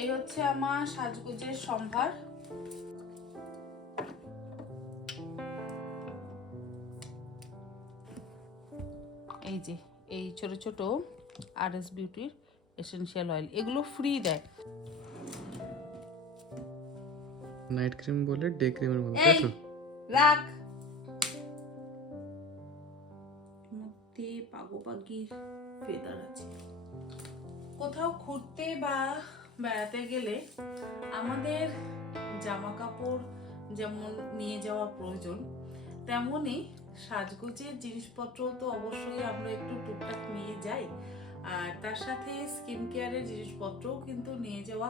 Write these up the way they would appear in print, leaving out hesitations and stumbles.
এই হচ্ছে আমার সাজগোজের সম্ভার। এই যে এই ছোট ছোট আরএস বিউটির এসেনশিয়াল অয়েল, এগুলো ফ্রি দেয়। নাইট ক্রিম বলে ডে ক্রিমের মধ্যে এই রাখ মধ্যে পাগোপাগির ফেদার আছে। কোথাও ঘুরতে বা বেড়াতে গেলে আমাদের জামা কাপড় যেমন নিয়ে যাওয়া প্রয়োজন, তেমনই সাজগোজের জিনিসপত্র তো অবশ্যই আমরা একটু টুকটাক নিয়ে যাই। আর তার সাথে স্কিন কেয়ারের জিনিসপত্রও কিন্তু নিয়ে যাওয়া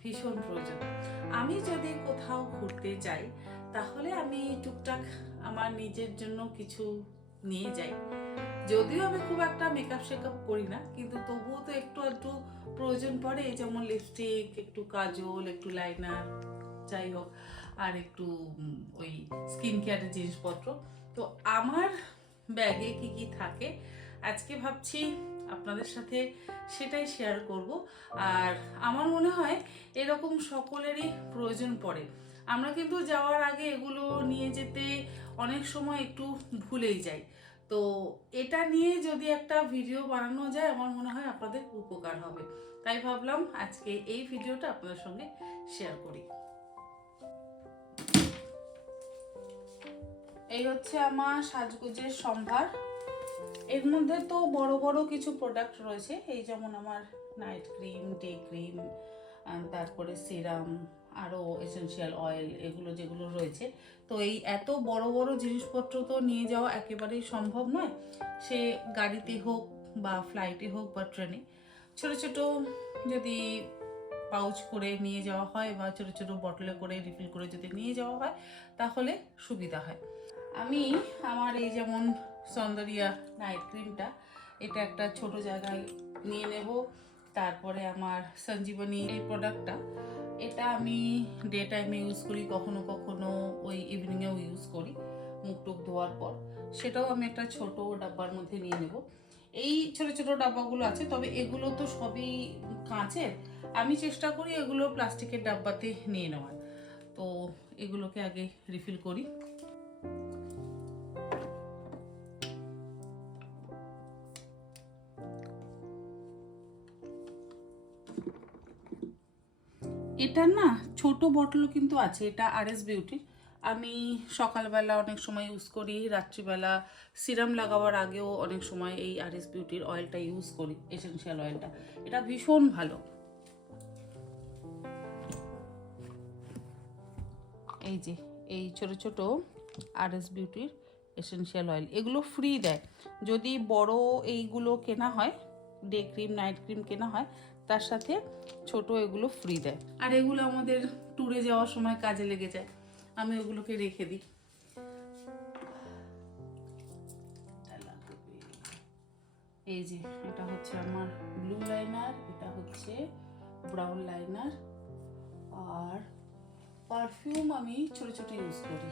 ভীষণ প্রয়োজন। আমি যদি কোথাও ঘুরতে যাই তাহলে আমি টুকটাক আমার নিজের জন্য কিছু নিয়ে যাই। যদিও আমি খুব একটা মেকআপ শেকআপ করি না, কিন্তু তবুও তো একটু একটু প্রয়োজন পড়ে, যেমন লিপস্টিক, একটু কাজল, একটু লাইনার, যাই হোক, আর একটু ওই স্কিন কেয়ারের জিনিসপত্র। তো আমার ব্যাগে কি কি থাকে আজকে ভাবছি আপনাদের সাথে সেটাই শেয়ার করব। আর আমার মনে হয় এরকম সকলেরই প্রয়োজন পড়ে। আমরা কিন্তু যাওয়ার আগে এগুলো নিয়ে যেতে অনেক সময় একটু ভুলেই যাই। তো এটা নিয়ে যদি একটা ভিডিও বানানো যায় আমার মনে হয় আপনাদের উপকার হবে, তাই ভাবলাম আজকে এই ভিডিওটা আপনাদের সঙ্গে শেয়ার করি। এই হচ্ছে আমার সাজগোজের সম্ভার। এর মধ্যে তো বড় বড় কিছু প্রোডাক্ট রয়েছে, এই যেমন আমার নাইট ক্রিম, ডে ক্রিম, তারপরে সিরাম, আরও এসেনশিয়াল অয়েল, এগুলো যেগুলো রয়েছে। তো এই এত বড় বড় জিনিসপত্র তো নিয়ে যাওয়া একেবারেই সম্ভব নয়, সে গাড়িতে হোক বা ফ্লাইটে হোক বা ট্রেনে। ছোট ছোট যদি পাউচ করে নিয়ে যাওয়া হয় বা ছোট ছোট বটলে করে রিফিল করে যদি নিয়ে যাওয়া হয় তাহলে সুবিধা হয়। আমি আমার এই যেমন সৌন্দর্যা নাইট ক্রিমটা, এটা একটা ছোট জায়গায় নিয়ে নেব। তারপরে আমার সঞ্জীবনী এই প্রোডাক্টটা, এটা আমি ডে টাইমে ইউজ করি, কখনো কখনো ওই ইভিনিংয়েও ইউজ করি মুখ টুক ধোয়ার পর। সেটাও আমি একটা ছোট ডাব্বার মধ্যে নিয়ে নেব। এই ছোট ছোট ডাব্বাগুলো আছে, তবে এগুলো তো সবই কাঁচের, আমি চেষ্টা করি এগুলো প্লাস্টিকের ডাব্বাতে নিয়ে নেওয়ার। তো এগুলোকে আগে রিফিল করি। এটা না ছোট বটলও কিন্তু আছে, এটা আরএস বিউটির। আমি সকালবেলা অনেক সময় ইউজ করি, রাত্রিবেলা সিরাম লাগাবার আগেও অনেক সময় এই আরএস বিউটির অয়েলটা ইউজ করি, এসেনশিয়াল অয়েলটা। এটা ভীষণ ভালো। এই যে এই ছোট ছোট আরএস বিউটির এসেনশিয়াল অয়েল, এগুলো ফ্রি দেয়। যদি বড় এইগুলো কেনা হয়, ডে ক্রিম নাইট ক্রিম কেনা হয়, তার সাথে ছোট এগুলো ফ্রি দেয়। আর এগুলো আমাদের ট্যুরে যাওয়ার সময় কাজে লেগে যায়, আমি ওগুলোকে রেখে দিই। এই যে এটা হচ্ছে আমার ব্লু লাইনার, এটা হচ্ছে ব্রাউন লাইনার। আর পারফিউম আমি ছোট ছোট ইউজ করি,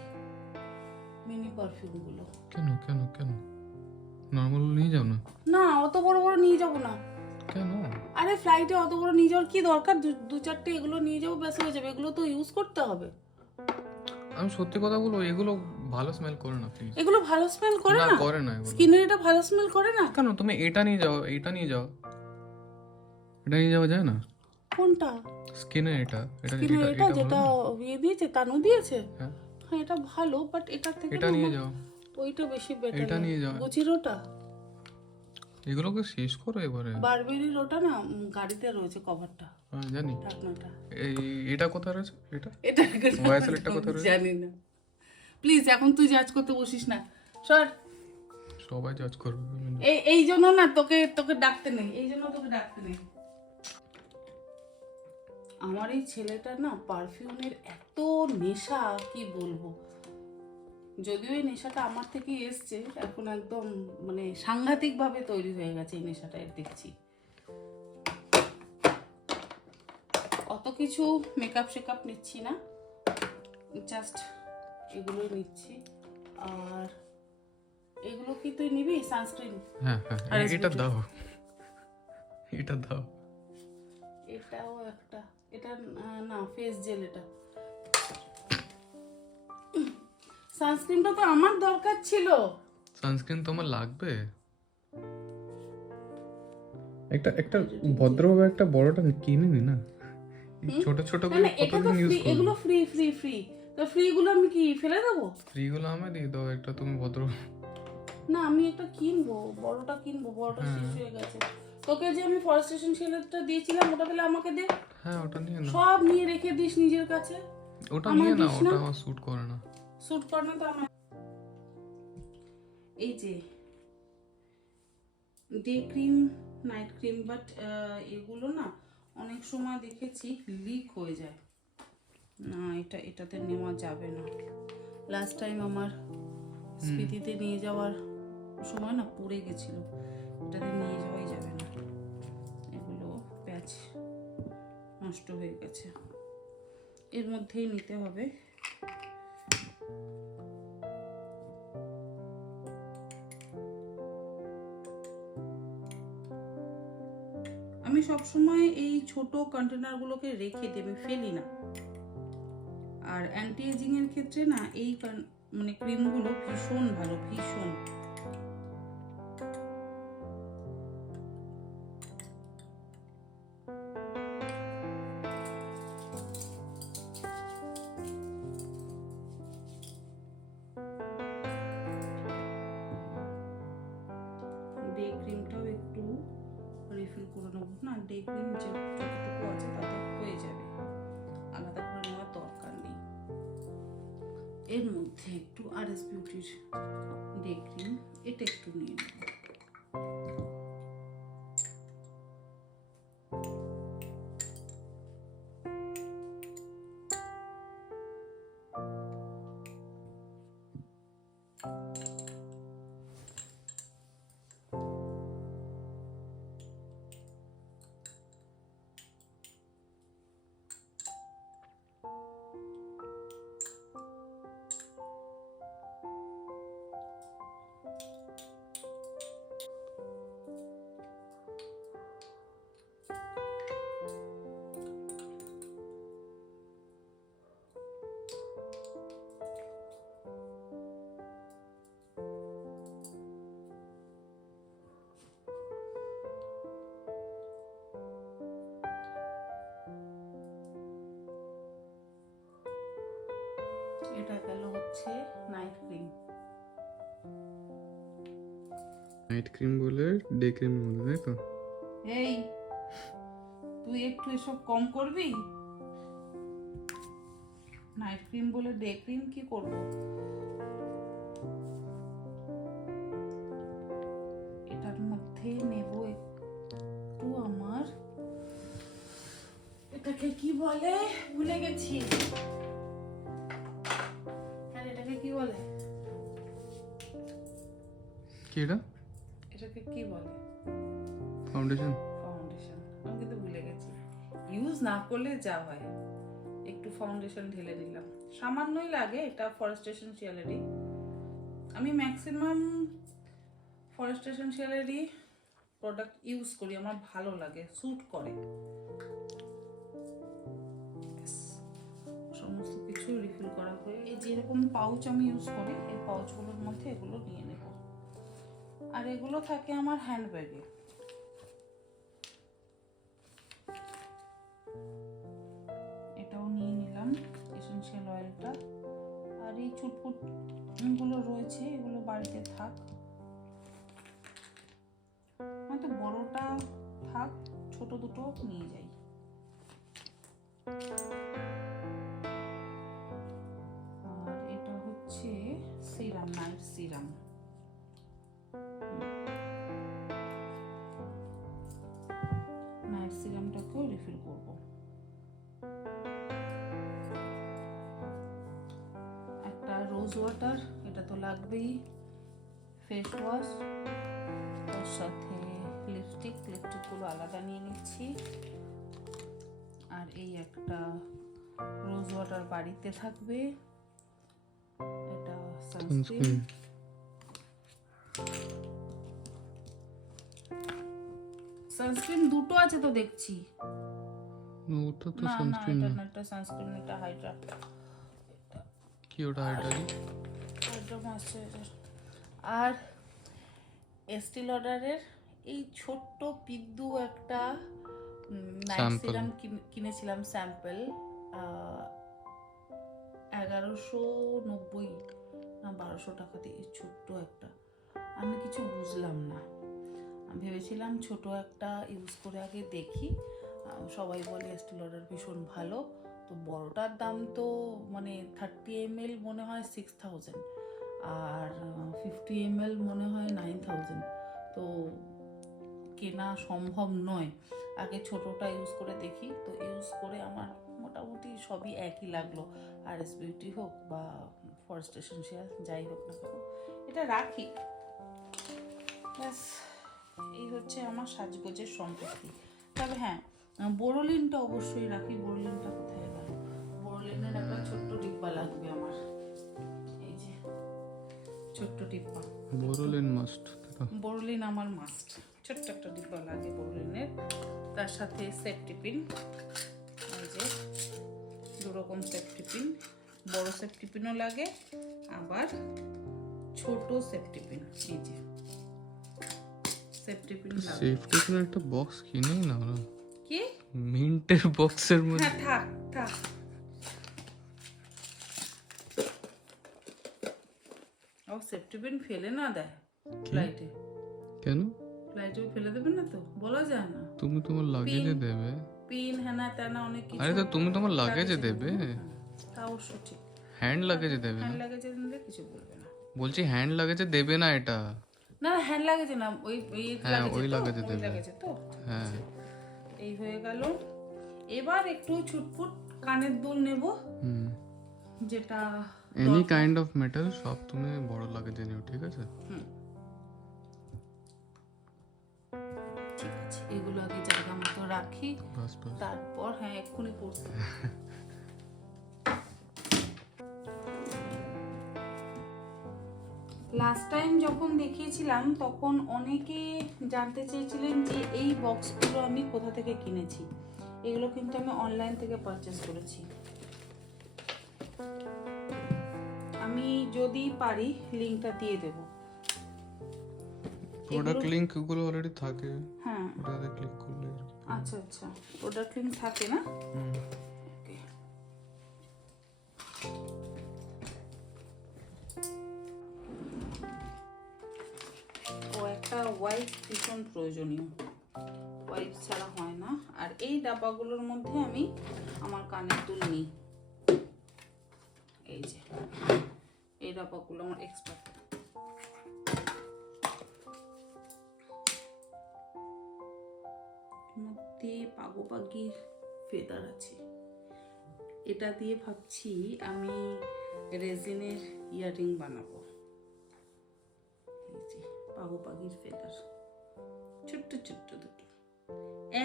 মিনি পারফিউমগুলো। কেন কেন কেন নর্মাল নিয়ে যাও না? না, অত বড় বড় নিয়ে যাব না। কেন? আরে ফ্লাইটে অত বড় নিয়ে যাওয়ার কি দরকার? দু চারটে এগুলো নিয়ে যাবো, ব্যাস হয়ে যাবে। এগুলো তো ইউজ করতে হবে। আমি সত্যি কথা বলবো, এগুলো ভালো স্মেল করে না প্লিজ। এগুলো ভালো স্মেল করে না? করে না এগুলো। স্কিনের এটা ভালো স্মেল করে না? কেন? তুমি এটা নিয়ে যাও, এটা নিয়ে যাও, এটা নিয়ে যাওয়া যায় না? কোনটা? স্কিনের এটা স্কিনের এটা যেটা ইয়ে দিয়েছে, তানু দিয়েছে। হ্যাঁ, হ্যাঁ এটা ভালো, বাট এটার থেকে এটা নিয়ে যাও, ওইটা বেশি বেটার। এটা নিয়ে যাও। গুচির ওটা, এগুলোকে শেষ করো এবারে। বারবেরির ওটা না গাড়িতে রয়েছে কভারটা, হ্যাঁ জানি। ঢাকনাটা। এটা কোথায় রয়েছে? এটা এটা ওয়াইসেলেরটা কোথায় রয়েছে? জানি না। প্লিজ এখন তুই জাজ করতে বসিস না, সর। সবাই জাজ করবে। এই জন্য না তোকে ডাকতে নেই, এই জন্য তোকে ডাকতে নেই। আমার এই ছেলেটা না পারফিউমের এত নেশা, কি বলবো। যদিও এই নেশাটা আমার থেকে এসছে, এখন একদম মানে সাংঘাতিক ভাবে তৈরি হয়ে গেছে এই নেশাটা, এর দেখছি। অত কিছু মেকআপ শেকআপ নিচ্ছি না, জাস্ট এগুলো নিচ্ছি। আর এগুলো কি তুই নিবি? সানস্ক্রিন? হ্যাঁ হ্যাঁ, এটা দাও, এটা দাও। এটাও একটা এটা না ফেস জেল, এটা সানস্ক্রিনটা তো আমার দরকার ছিল। সানস্ক্রিন তোমার লাগবে? একটা একটা ভদ্রভাবে একটা বড়টা কিনে নি না, এই ছোট ছোট না গুলো না, এটা তো কতদিন ইউজ ফ্রি, করবে? এগুলো ফ্রি ফ্রি ফ্রি। তো ফ্রি গুলো আমি কি ফেলে দেবো? ফ্রি গুলো আমি দিয়ে দাও, একটা তুমি ভদ্র। না আমি একটা কিনবো, বড়টা কিনবো, বড়টা হ্যাঁ। শেষ হয়ে গেছে। তোকে যে আমি ফরেস্টেশন শেলেরটা দিয়েছিলাম ওটা তাহলে আমাকে দে। হ্যাঁ ওটা নিয়ে নাও, সব নিয়ে রেখে দিস নিজের কাছে। ওটা আমার নিয়ে নাও, দিস ওটা না? আমার স্যুট করে না। স্যুট কর না তো আমার। এই যে day cream, night cream, but এগুলো না অনেক সময় দেখেছি লিক হয়ে যায়। না এটাতে নেওয়া যাবে না। লাস্ট টাইম আমার স্মৃতিতে নিয়ে যাওয়ার সময় না পড়ে গেছিল, এটাতে নিয়ে যাওয়াই যাবে না। এগুলো প্যাচ নষ্ট হয়ে গেছে, এর মধ্যেই নিতে হবে। আমি সবসময় এই ছোট কন্টেনারগুলোকে রেখে দিই, আমি ফেলি না। আর অ্যান্টি এজিং এর ক্ষেত্রে না এই মানে ক্রিমগুলো ভীষণ ভালো, ভীষণ। ডে ক্রিমটাও একটু রিফিল করে নেবো না, ডে ক্রিম যতটুকু আছে তাতে হয়ে যাবে, আলাদা করে নেওয়ার দরকার নেই। এর মধ্যে একটু আরএস বিউটির ডে ক্রিম, এটা একটু নিয়ে নেব। এটা গেল হচ্ছে নাইট ক্রিম। নাইট ক্রিম বলে ডে ক্রিমের মধ্যে, তাই তো? এই তুই একটু এসব কম করবি। নাইট ক্রিম বলে ডে ক্রিম কি করব? এটার মধ্যে নেব একটু আমার, এটাকে কি বলে ভুলে গেছি। হ্যাঁ এটাকে কি বলে? কি এটা? এটাকে কি বলে? ফাউন্ডেশন। ফাউন্ডেশন। আমি কিন্তু ভুলে গেছি, ইউজ না করলে যা হয়। একটু ফাউন্ডেশন ঢেলে নিলাম, সামান্যই লাগে, এটা ফরেস্টেশন শিয়ালেরই। আমি ম্যাক্সিমাম ফরেস্টেশন শিয়ালেরই প্রোডাক্ট ইউজ করি, আমার ভালো লাগে, স্যুট করে। সমস্ত কিছু রিফিল করা হয়ে, এই যেরকম পাউচ আমি ইউজ করি এই পাউচগুলোর মধ্যে এগুলো নিয়ে নেব। আর এগুলো থাকে আমার হ্যান্ডব্যাগে। এটাও নিয়ে নিলাম, এসেনশিয়াল অয়েলটা। আর এই ছুটপুট গুলো রয়েছে এগুলো বাড়িতে থাক, হয়তো বড়টা থাক, ছোট দুটো নিয়ে যাই। আর এটা হচ্ছে সিরাম, নাইট সিরাম। নাইট সিরামটাকেও রিফিল করব। একটা রোজ ওয়াটার, এটা তো লাগবেই। ফেস ওয়াশ, তার সাথে লিপস্টিকগুলো আলাদা নিয়ে নিচ্ছি। আর এই একটা রোজ ওয়াটার বাড়িতে থাকবে, এটা সানস্ক্রিন। সানস্ক্রিন দুটো আছে তো দেখছি। ওটা তো না না সানস্ক্রিন এটা না। না, এটা সানস্ক্রিন, এটা হাইড্রা, কি ওটা হাইড্রালি? Hydra moisturiser. আর এস্টি লডারের এই ছোট্ট পিদ্দু একটা নাইট Sample. সিরাম কিনেছিলাম স্যাম্পল, 1190 না 1200 টাকা দিয়ে, ছোট্ট একটা। আমি কিছু বুঝলাম না, আমি ভেবেছিলাম ছোট একটা ইউজ করে আগে দেখি। সবাই বলে এস্টি লডার ভীষণ ভালো, তো বড়টার দাম তো মানে 30 ml মনে হয় 6000, আর 50 ml মনে হয় 9000, তো কেনা সম্ভব নয়। আগে ছোটটা ইউজ করে দেখি, তো ইউজ করে আমার মোটামুটি সবই একই লাগলো, আর এস বিউটি হোক বা ফরেস্ট এসেনশিয়াল যাই হোক না কেন, এটা রাখি। ব্যাস, এই হচ্ছে আমার সাজগোজের সম্পত্তি। তবে হ্যাঁ, বোরোলিনটা অবশ্যই রাখি। বোরোলিনটা কোথায় গেল? বোরোলিনের একটা ছোট্ট ডিব্বা লাগবে আমার, এই যে ছোট্ট ডিব্বা। বোরোলিন মাস্ট। বোরোলিন আমার মাস্ট, ছোট্ট একটা ডিব্বা লাগে বোরোলিনের। তার সাথে সেফটি পিন, এই যে 2 রকম সেফটি পিন, বড় সেফটি পিনও লাগে, আবার ছোট সেফটি পিন। এই যে সেফটি পিন লাগে। সেফটি পিনের একটা বক্স কিনেই না ওরা, কি? মিন্টের বক্সের মধ্যে। হ্যাঁ, থাক থাক। ও সেফটি পিন ফেলে না দেয় ফ্লাইটে? কেন? ফ্লাইটে ফেলে দেবেন না তো, বলা যায় না। তুমি তোমার লাগেজে দেবে। পিন হ্যানা ত্যানা অনেক কিছু। আরে তো তুমি তোমার লাগেজে দেবে, তা অবশ্য ঠিক। হ্যান্ড লাগেজে দেবে না। হ্যান্ড লাগেজে দিলে কিছু বলবে না। বলছি হ্যান্ড লাগেজে দেবে না এটা। না হ্যান্ড লাগেজে না, ওই হ্যাঁ, ওই লাগেজে ওই দেবে। লাগেজে তো। হ্যাঁ। এই হয়ে গেল। এবার একটু ছুটফুট কানের দুল নেব, যেটা এনি কাইন্ড অফ মেটাল সব তুমি বড় লাগেজে নিও, ঠিক আছে? ঠিক আছে, এগুলো আগে জায়গা মতো রাখি, বাস বাস। তারপর হ্যাঁ এক্ষুনি পড়তে। লাস্ট টাইম যখন দেখিয়েছিলাম তখন অনেকে জানতে চেয়েছিলেন যে এই বক্সগুলো আমি কোথা থেকে কিনেছি। এগুলো কিন্তু আমি অনলাইন থেকে পারচেস করেছি। আমি যদি পারি লিঙ্কটা দিয়ে দেব। প্রোডাক্ট লিংক গুলো অলরেডি থাকে, হ্যাঁ ওটাতে ক্লিক করলে আর কি। আচ্ছা আচ্ছা, প্রোডাক্ট লিঙ্ক থাকে না? Okay. ও একটা ওয়াইপ ভীষণ প্রয়োজনীয়, ওয়াইপ ছাড়া হয় না। আর এই ডাব্বাগুলোর মধ্যে আমি আমার কানের দুল নিই, এই যে এই ডাব্বাগুলো আমার এক্সপার্ট। মধ্যে পাগো পাখির ফেদার আছে, এটা দিয়ে ভাবছি আমি রেজিনের ইয়াররিং বানাবো। এই যে পাগো পাখির ফেদার, ছোট্ট ছোট্ট দুটো,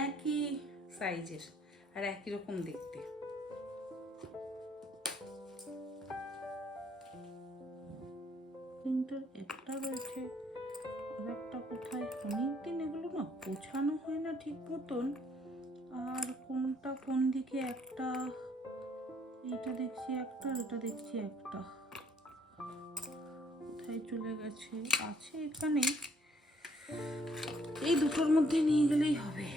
একই সাইজের আর একই রকম দেখতে। প্রিন্টার একটা রয়েছে, আর একটা কোথায়? অনেকদিন এগুলো না গোছানো হয় না ঠিক মতন, আর কোনটা কোন দিকে একটা, এটা দেখছি একটা, এটা দেখছি একটা, কোথায় চলে গেছে? আছে এখানে, এই দুটোর মধ্যে নিয়ে গেলেই হবে।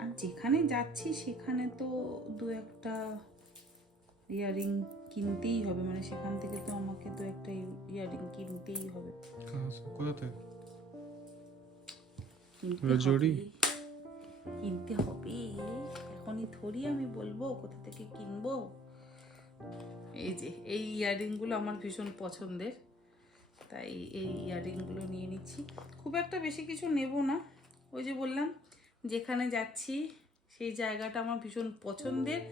আর যেখানে যাচ্ছি সেখানে তো দু একটা ইয়াররিং কিনতেই হবে, মানে সেখান থেকে তো আমাকে দু একটা ইয়াররিং কিনতেই হবে। কোথাতে? রাজৌরি কিনতে হবে, এখনই থোড়ি আমি বলবো কোথা থেকে কিনবো। এই যে এই ইয়াররিংগুলো আমার ভীষণ পছন্দের, তাই এই ইয়াররিংগুলো নিয়ে নিচ্ছি। খুব একটা বেশি কিছু নেব না, ওই যে বললাম যেখানে যাচ্ছি সেই জায়গাটা আমার ভীষণ পছন্দের,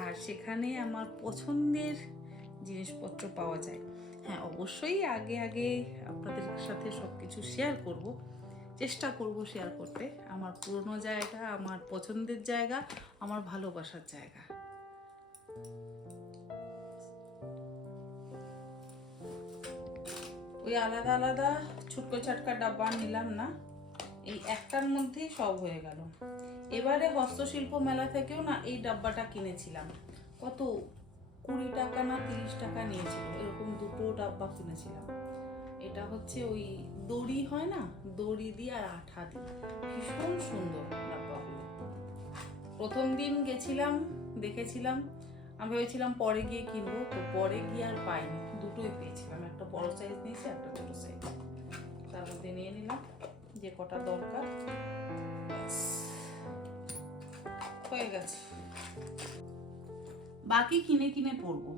আর সেখানে আমার পছন্দের জিনিসপত্র পাওয়া যায়। হ্যাঁ অবশ্যই আগে আগে আপনাদের সাথে সব কিছু শেয়ার করব, চেষ্টা করব শেয়ার করতে। আমার পুরনো জায়গা, আমার পছন্দের জায়গা, আমার ভালোবাসার জায়গা। ওই আলাদা আলাদা ছুটকো ছাটকা ডাব্বা নিলাম না, এই একটার মধ্যেই সব হয়ে গেল। এবারে হস্তশিল্প মেলা থেকেও না এই ডাব্বাটা কিনেছিলাম, কত 20 টাকা না 30 টাকা নিয়েছিল, এরকম দুটো ডাব্বা কিনেছিলাম। এটা হচ্ছে ওই দড়ি হয় না, দড়ি দিয়ে আর আঠা দিয়ে, ভীষণ সুন্দর ডাব্বাগুলো। প্রথম দিন গেছিলাম, দেখেছিলাম, আমি ভেবেছিলাম পরে গিয়ে কিনবো, তো পরে গিয়ে আর পাইনি, দুটোই পেয়েছিলাম, একটা বড় সাইজ নিয়েছি, একটা ছোট সাইজ, তার মধ্যে নিয়ে নিলাম যে কটা দরকার, ব্যাস হয়ে গেছে। বাকি কিনে কিনে পরবো,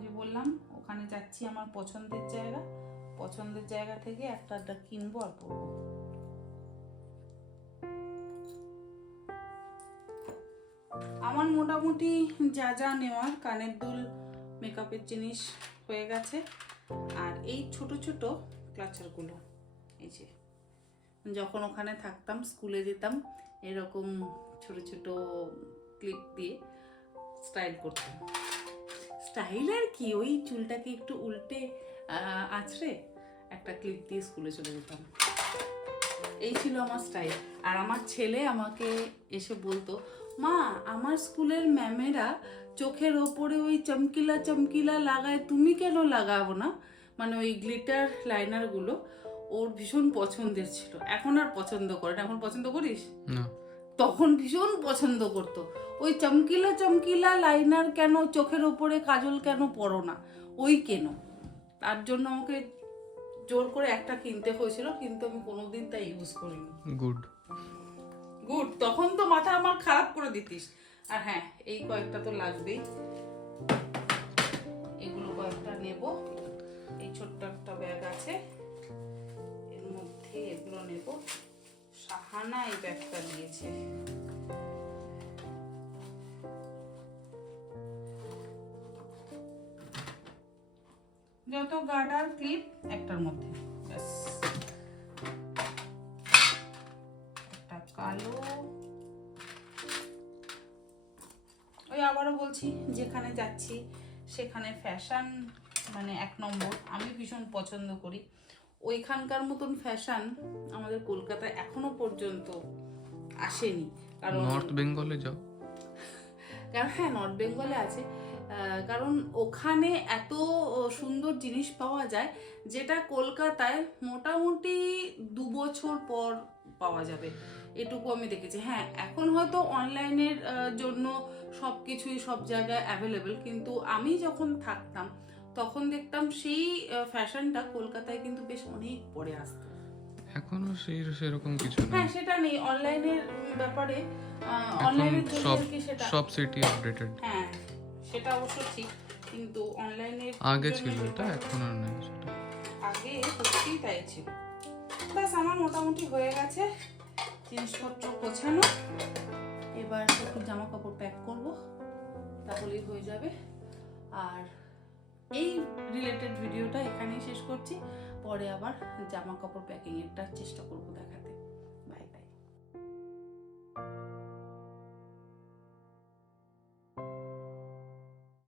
যে বললাম ওখানে যাচ্ছি আমার পছন্দের জায়গা, পছন্দের জায়গা থেকে একটা কিনবো আর পরবো। আমার মোটামুটি যা যা নেওয়ার, কানের দুল, মেকআপের জিনিস হয়ে গেছে। আর এই ছোট ছোট ক্লাচারগুলো, এই যে যখন ওখানে থাকতাম, স্কুলে যেতাম, এরকম ছোট ছোট ক্লিপ দিয়ে স্টাইল করতাম। স্টাইল আর কি, ওই চুলটাকে একটু উল্টে আছড়ে একটা ক্লিপ দিয়ে স্কুলে চলে যেতাম, এই ছিল আমার স্টাইল। আর আমার ছেলে আমাকে এসে বলতো, মা আমার স্কুলের ম্যামেরা চোখের ওপরে ওই চমকিলা চমকিলা লাগায়, তুমি কেন লাগাবো না? মানে ওই গ্লিটার লাইনারগুলো ওর ভীষণ পছন্দের ছিল, এখন আর পছন্দ করে না। এখন পছন্দ করিস না? তখন ভীষণ পছন্দ করতো, ওই চমকিলা চমকিলা লাইনার কেন, চোখের ওপরে কাজল কেন পরো না, ওই কেন। তার জন্য আমাকে জোর করে একটা কিনতে হয়েছিল, কিন্তু আমি কোনোদিন তাই ইউজ করিনি। গুড গুড, তখন তো মাথা আমার খারাপ করে দিতিস। আর হ্যাঁ, এই কয়েকটা তো লাগবেই, এগুলো কয়েকটা নেব। এই ছোট্ট একটা ব্যাগ আছে, এর মধ্যে এগুলো নেব। সাহানা এই ব্যাগটা দিয়েছে। যত গার্ডার ক্লিপ একটার মধ্যে, ব্যাস। একটা কালো, ওই আবারও বলছি, যেখানে যাচ্ছি সেখানে ফ্যাশন মানে 1 নম্বর, আমি ভীষণ পছন্দ করি। ওইখানকার মতন ফ্যাশন আমাদের কলকাতায় এখনো পর্যন্ত আসেনি। কারণ নর্থ বেঙ্গলে যাও, কারণ হ্যাঁ, নর্থ বেঙ্গলে আছে, কারণ ওখানে এত সুন্দর জিনিস পাওয়া যায়, যেটা কলকাতায় মোটামুটি 2 বছর পর পাওয়া যাবে, এটুকু আমি দেখেছি। হ্যাঁ, এখন হয়তো অনলাইনের জন্য সব কিছুই সব জায়গায় অ্যাভেলেবেল, কিন্তু আমি যখন থাকতাম তখন দেখতাম সেই ফ্যাশনটা কলকাতায় কিন্তু বেশ অনেক পরে আসতো। এখনো সেরকম কিছু নেই। হ্যাঁ, সেটা নেই অনলাইনের ব্যাপারে, এখন অনলাইনের জন্য সব আর কি সেটা, সব সিটি আপডেটেড। হ্যাঁ সেটা অবশ্য ঠিক, কিন্তু অনলাইনের আগে ছিল এটা, এখন আর নেই সেটা। আগে সত্যিই তাই ছিল। ব্যাস, আমার মোটামুটি হয়ে গেছে জিনিসপত্র গোছানো, এবার একটু জামা কাপড় প্যাক করব, তাহলেই হয়ে যাবে। আর এই রিলেটেড ভিডিওটা এখানেই শেষ করছি, পরে আবার জামা কাপড় প্যাকিং এরটা চেষ্টা করব দেখাতে।